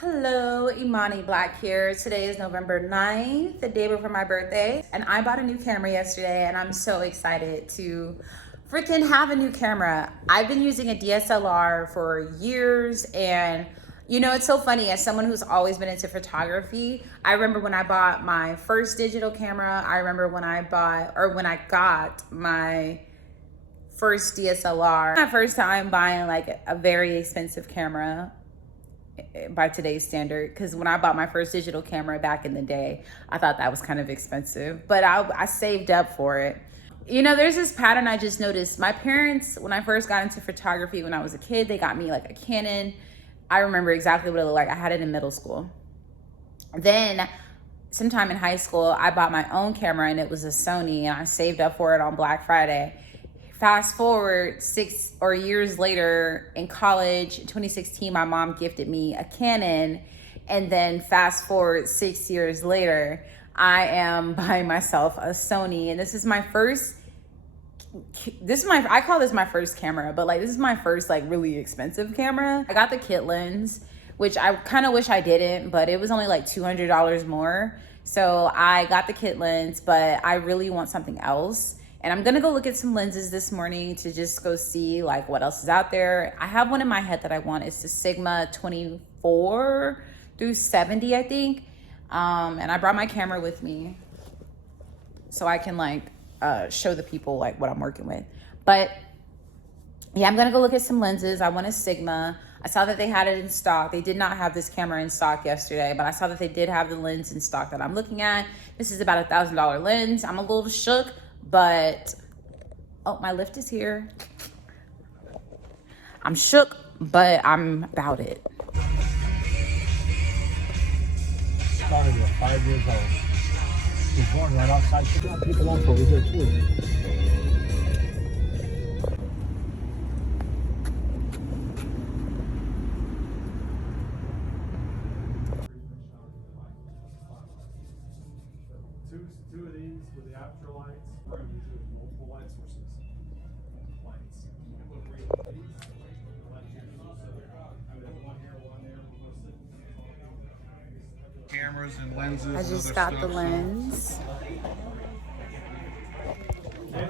Hello, Imani Black here. Today is November 9th, the day before my birthday. And I bought a new camera yesterday and I'm so excited to freaking have a new camera. I've been using a DSLR for years and you know, it's so funny as someone who's always been into photography. I remember when I bought my first digital camera. I remember when I got my first DSLR. My first time buying like a very expensive camera by today's standard, because when I bought my first digital camera back in the day, I thought that was kind of expensive, but I saved up for it. You know, there's this pattern I just noticed. My parents, when I first got into photography when I was a kid, they got me like a Canon. I remember exactly what it looked like. I had it in middle school. Then sometime in high school, I bought my own camera and it was a Sony, and I saved up for it on Black Friday. Fast forward 6 years later, in college, 2016, my mom gifted me a Canon. And then fast forward 6 years later, I am buying myself a Sony. And this is my first, I call this my first camera, but like this is my first like really expensive camera. I got the kit lens, which I kind of wish I didn't, but it was only like $200 more. So I got the kit lens, but I really want something else. And I'm gonna go look at some lenses this morning to just go see like what else is out there. I have one in my head that I want. It's the Sigma 24 through 70, I think. And I brought my camera with me so I can like show the people like what I'm working with. But yeah, I'm gonna go look at some lenses. I want a Sigma. I saw that they had it in stock. They did not have this camera in stock yesterday, but I saw that they did have the lens in stock that I'm looking at. This is about $1,000 lens. I'm a little shook, but oh, my lift is here. I'm shook, but I'm about it. Started at 5 years old. He was born right outside. People up over here too. Two of these with the aperture lights, we're going to do multiple light sources. Lights. Cameras and lenses. I just got the lens.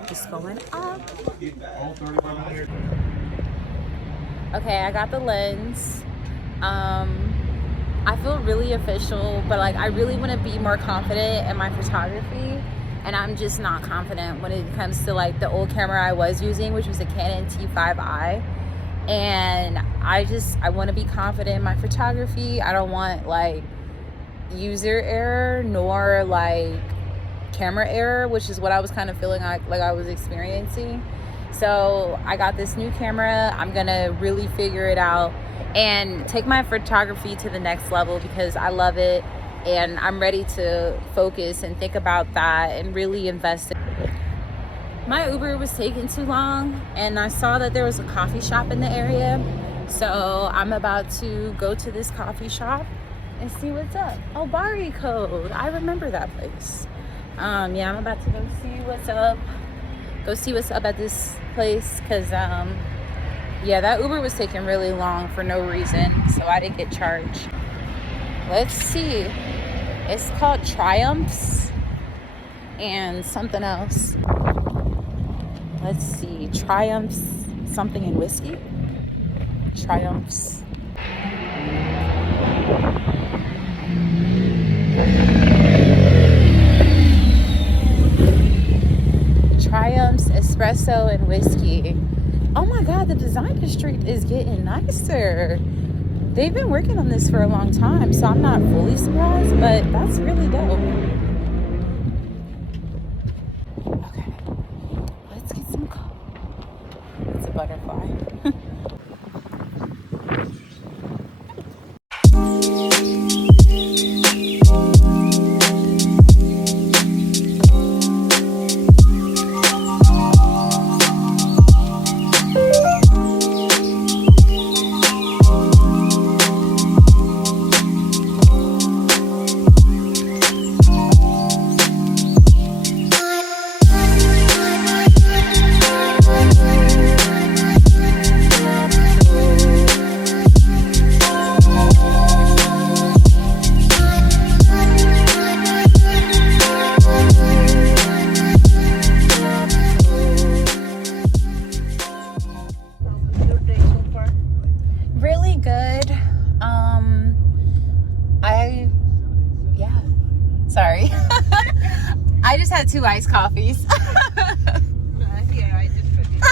Just going up. All 35mm. Okay, I got the lens. I feel really official, but like I really want to be more confident in my photography, and I'm just not confident when it comes to like the old camera I was using, which was a Canon T5i. And I want to be confident in my photography. I don't want like user error nor like camera error, which is what I was kind of feeling like I was experiencing. So I got this new camera. I'm gonna really figure it out and take my photography to the next level because I love it, and I'm ready to focus and think about that and really invest in it. My Uber was taking too long, and I saw that there was a coffee shop in the area, so I'm about to go to this coffee shop and see what's up. Oh, Bari Code, I remember that place. Yeah, I'm about to go see what's up at this place, because yeah, that Uber was taking really long for no reason, so I didn't get charged. Let's see. It's called Triumphs and something else. Let's see. Triumphs something in whiskey? Triumphs. Triumphs espresso and whiskey. Oh my God, the designer street is getting nicer. They've been working on this for a long time, so I'm not fully surprised, but that's really dope. Okay, let's get some coffee. It's a butterfly. Sorry. I just had 2 iced coffees. Here, I just put it.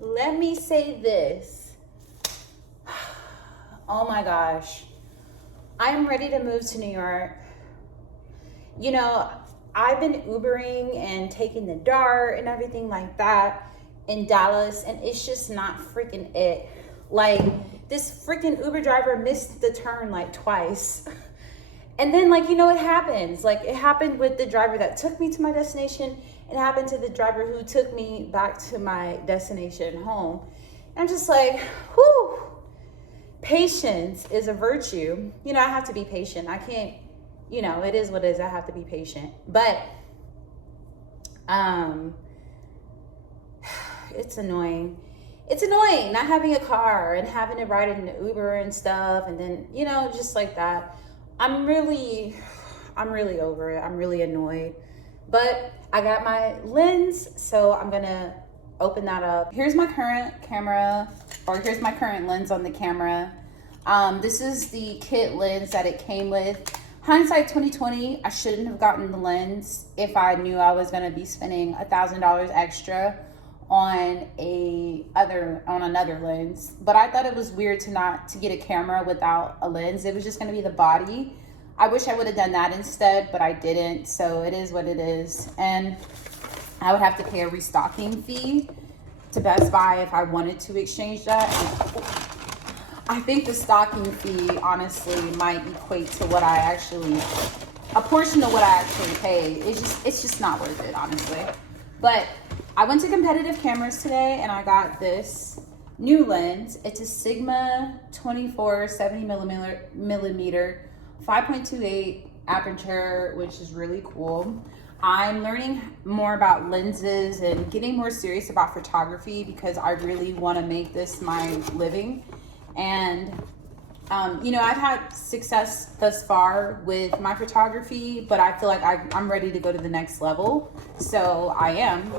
Let me say this. Oh my gosh. I'm ready to move to New York. You know, I've been Ubering and taking the Dart and everything like that in Dallas, and it's just not freaking it. Like, this freaking Uber driver missed the turn like twice. And then, like, you know, it happens. Like, it happened with the driver that took me to my destination. It happened to the driver who took me back to my destination home. And I'm just like, whew. Patience is a virtue. You know, I have to be patient. I can't, you know, it is what it is. I have to be patient. But it's annoying. It's annoying not having a car and having to ride in the Uber and stuff. And then, you know, just like that. I'm really over it. I'm really annoyed. But I got my lens, so I'm gonna open that up. Here's my current camera, or here's my current lens on the camera. This is the kit lens that it came with. Hindsight 2020, I shouldn't have gotten the lens if I knew I was gonna be spending $1,000 extra on another lens. But I thought it was weird to get a camera without a lens. It was just gonna be the body. I wish I would have done that instead, but I didn't, so it is what it is. And I would have to pay a restocking fee to Best Buy if I wanted to exchange that. I think the stocking fee honestly might equate to what I actually, a portion of what I actually pay. It's just not worth it, honestly. But I went to Competitive Cameras today and I got this new lens. It's a Sigma 24 70 millimeter 5.28 aperture, which is really cool. I'm learning more about lenses and getting more serious about photography because I really want to make this my living. And you know, I've had success thus far with my photography, but I feel like I'm ready to go to the next level. So I am.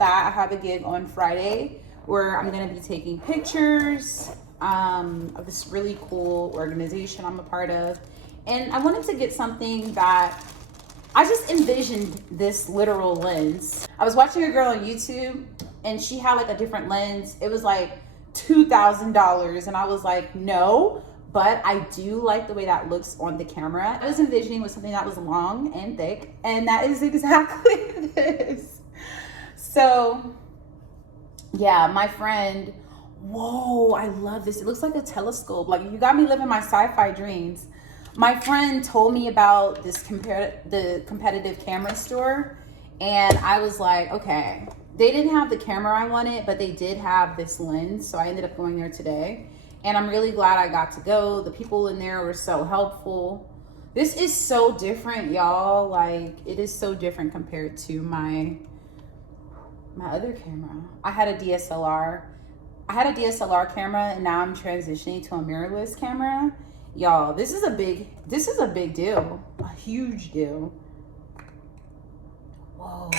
I have a gig on Friday where I'm going to be taking pictures of this really cool organization I'm a part of. And I wanted to get something that I just envisioned this literal lens. I was watching a girl on YouTube and she had like a different lens. It was like $2,000 and I was like, no, but I do like the way that looks on the camera. I was envisioning with something that was long and thick, and that is exactly this. So yeah, my friend, whoa, I love this. It looks like a telescope. Like, you got me living my sci-fi dreams. My friend told me about this the Competitive Camera store, and I was like, okay, they didn't have the camera I wanted, but they did have this lens, so I ended up going there today, and I'm really glad I got to go. The people in there were so helpful. This is so different, y'all. Like, it is so different compared to my other camera. I had a DSLR camera, and now I'm transitioning to a mirrorless camera. Y'all, this is a big deal, a huge deal. Whoa,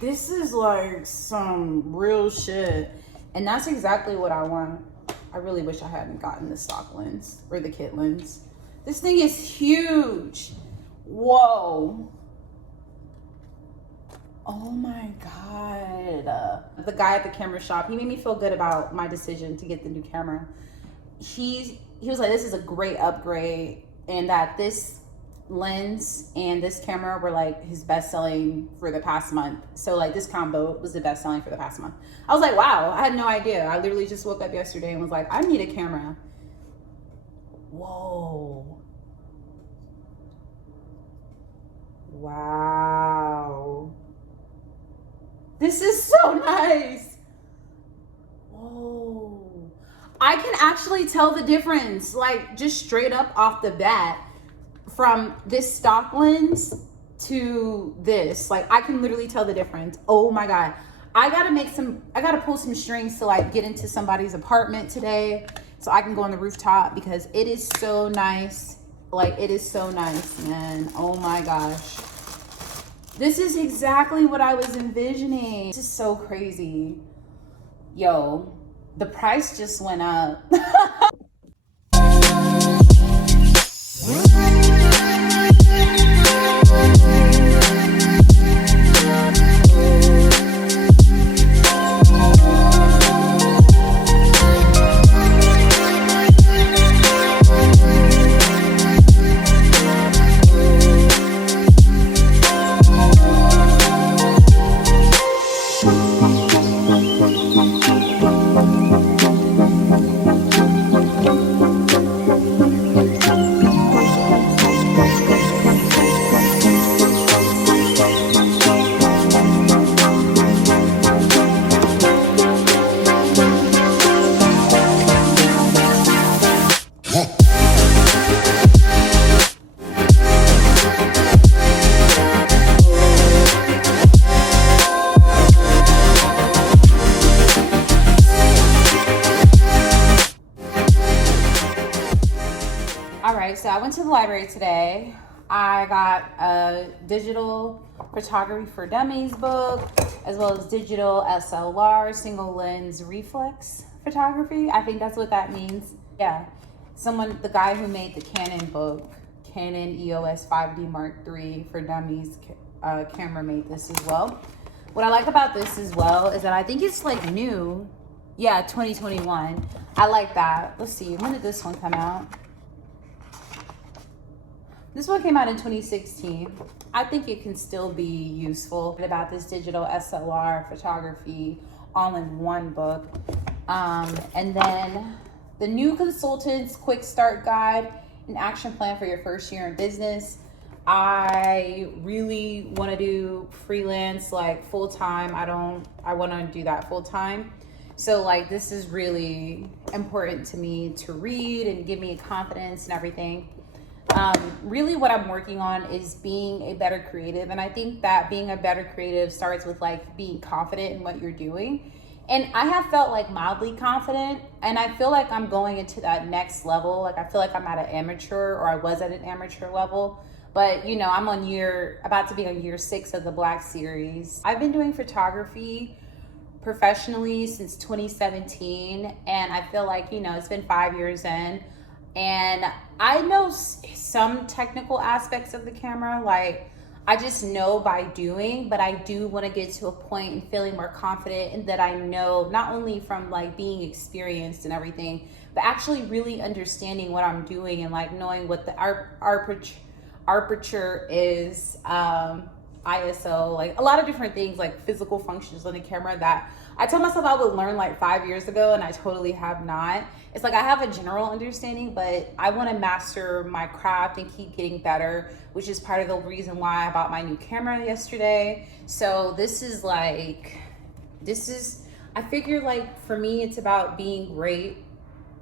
this is like some real shit. And that's exactly what I want. I really wish I hadn't gotten the stock lens or the kit lens. This thing is huge. Whoa. Oh my God. The guy at the camera shop, he made me feel good about my decision to get the new camera. He was like, this is a great upgrade, and that this lens and this camera were like his best selling for the past month. So like this combo was the best selling for the past month. I was like, wow, I had no idea. I literally just woke up yesterday and was like, I need a camera. Whoa. Wow. This is so nice. Whoa. I can actually tell the difference, like just straight up off the bat, from this stock lens to this. Like, I can literally tell the difference. Oh my God. I gotta pull some strings to like get into somebody's apartment today so I can go on the rooftop, because it is so nice. Like, it is so nice, man. Oh my gosh. This is exactly what I was envisioning. This is so crazy. Yo, The price just went up. All right, so I went to the library today. I got a digital photography for dummies book, as well as digital SLR, single lens reflex photography. I think that's what that means. Yeah, the guy who made the Canon book, Canon EOS 5D Mark III for dummies camera made this as well. What I like about this as well is that I think it's like new. Yeah, 2021. I like that. Let's see, when did this one come out? This one came out in 2016. I think it can still be useful. About this digital SLR photography all-in-one book. And then the new Consultant's Quick Start Guide and Action Plan for Your First Year in Business. I really want to do freelance, like full-time. I want to do that full-time. So like this is really important to me to read and give me confidence and everything. Really what I'm working on is being a better creative. And I think that being a better creative starts with like being confident in what you're doing. And I have felt like mildly confident, and I feel like I'm going into that next level. Like I feel like I'm at an amateur, or I was at an amateur level. But you know, I'm about to be on year 6 of the Black Series. I've been doing photography professionally since 2017. And I feel like, you know, it's been 5 years in. And I know some technical aspects of the camera, like I just know by doing, but I do want to get to a point and feeling more confident, and that I know not only from like being experienced and everything, but actually really understanding what I'm doing and like knowing what the aperture is, ISO, like a lot of different things, like physical functions on the camera that I told myself I would learn like 5 years ago, and I totally have not. It's like I have a general understanding, but I want to master my craft and keep getting better, which is part of the reason why I bought my new camera yesterday. So I figure like for me, it's about being great,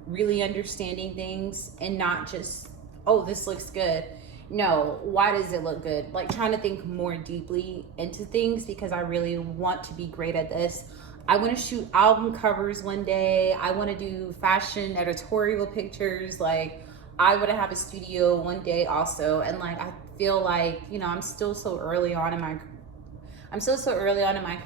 really understanding things, and not just, oh, this looks good. No, why does it look good? Like trying to think more deeply into things, because I really want to be great at this. I want to shoot album covers one day. I want to do fashion editorial pictures. Like I want to have a studio one day also. And like I feel like, you know, I'm still so early on in my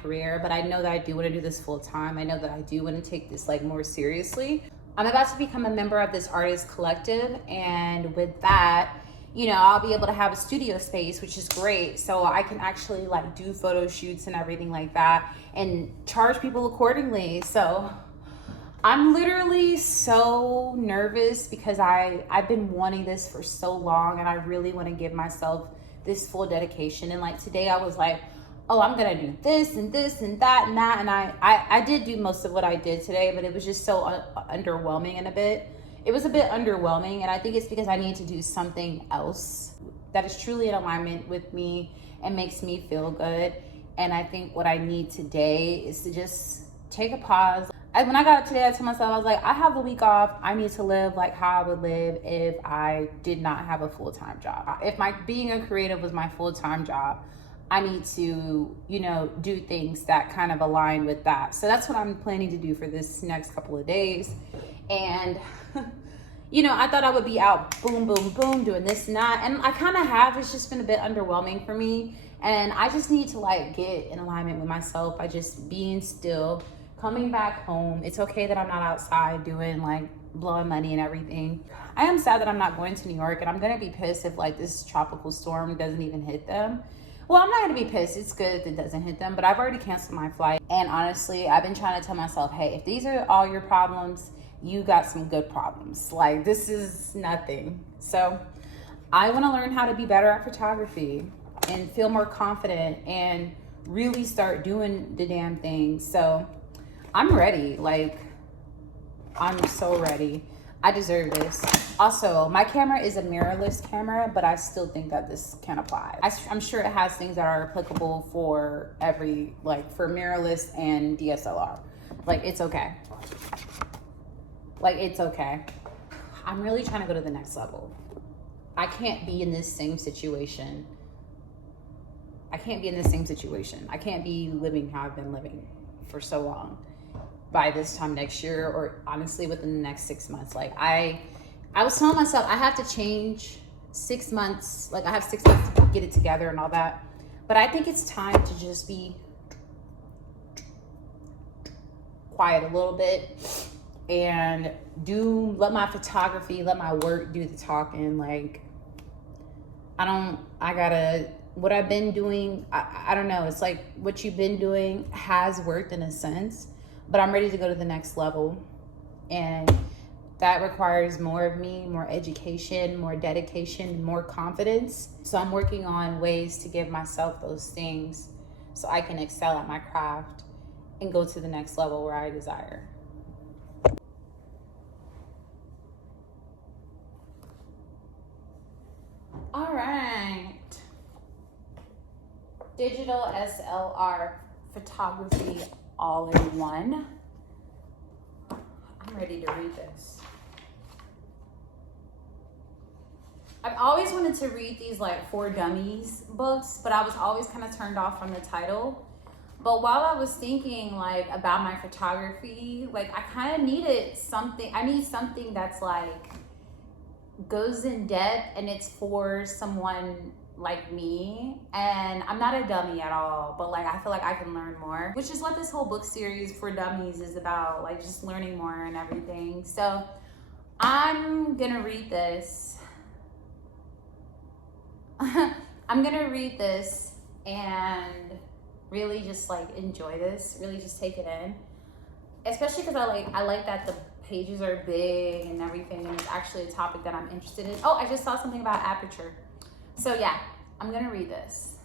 career, but I know that I do want to do this full time. I know that I do want to take this like more seriously. I'm about to become a member of this artist collective, and with that, you know, I'll be able to have a studio space, which is great. So I can actually like do photo shoots and everything like that and charge people accordingly. So I'm literally so nervous because I've been wanting this for so long, and I really want to give myself this full dedication. And like today I was like, oh, I'm gonna do this and this and that and that. And I did do most of what I did today, but it was just so underwhelming and it was a bit underwhelming, and I think it's because I need to do something else that is truly in alignment with me and makes me feel good. And I think what I need today is to just take a pause. When I got up today, I told myself, I was like, I have the week off. I need to live like how I would live if I did not have a full-time job. If being a creative was my full-time job, I need to, you know, do things that kind of align with that. So that's what I'm planning to do for this next couple of days. And you know, I thought I would be out boom, boom, boom, doing this and that. And I kind of have. It's just been a bit underwhelming for me. And I just need to like get in alignment with myself by just being still, coming back home. It's okay that I'm not outside doing like blowing money and everything. I am sad that I'm not going to New York, and I'm gonna be pissed if like this tropical storm doesn't even hit them. Well, I'm not gonna be pissed. It's good if it doesn't hit them, but I've already canceled my flight. And honestly, I've been trying to tell myself, hey, if these are all your problems, you got some good problems. Like, this is nothing. So I want to learn how to be better at photography and feel more confident and really start doing the damn thing. So I'm ready. Like, I'm so ready. I deserve this. Also, my camera is a mirrorless camera, but I still think that this can apply. I'm sure it has things that are applicable for every, like for mirrorless and DSLR. Like, it's okay. Like, it's okay. I'm really trying to go to the next level. I can't be in this same situation. I can't be in this same situation. I can't be living how I've been living for so long by this time next year, or honestly within the next 6 months. Like I was telling myself I have to change 6 months. Like I have 6 months to get it together and all that. But I think it's time to just be quiet a little bit and let my photography, let my work do the talking. Like what I've been doing, I don't know. It's like what you've been doing has worked in a sense, but I'm ready to go to the next level. And that requires more of me, more education, more dedication, more confidence. So I'm working on ways to give myself those things so I can excel at my craft and go to the next level where I desire. All right. Digital SLR photography all in one. I'm ready to read this. I've always wanted to read these like For Dummies books, but I was always kind of turned off from the title. But while I was thinking like about my photography, like I kind of needed something. I need something that's like goes in depth and it's for someone like me, and I'm not a dummy at all, but like I feel like I can learn more, which is what this whole book series For Dummies is about, like just learning more and everything. So I'm gonna read this. I'm gonna read this and really just like enjoy this, really just take it in, especially because I like that the pages are big and everything, and it's actually a topic that I'm interested in. Oh, I just saw something about aperture. So yeah, I'm gonna read this.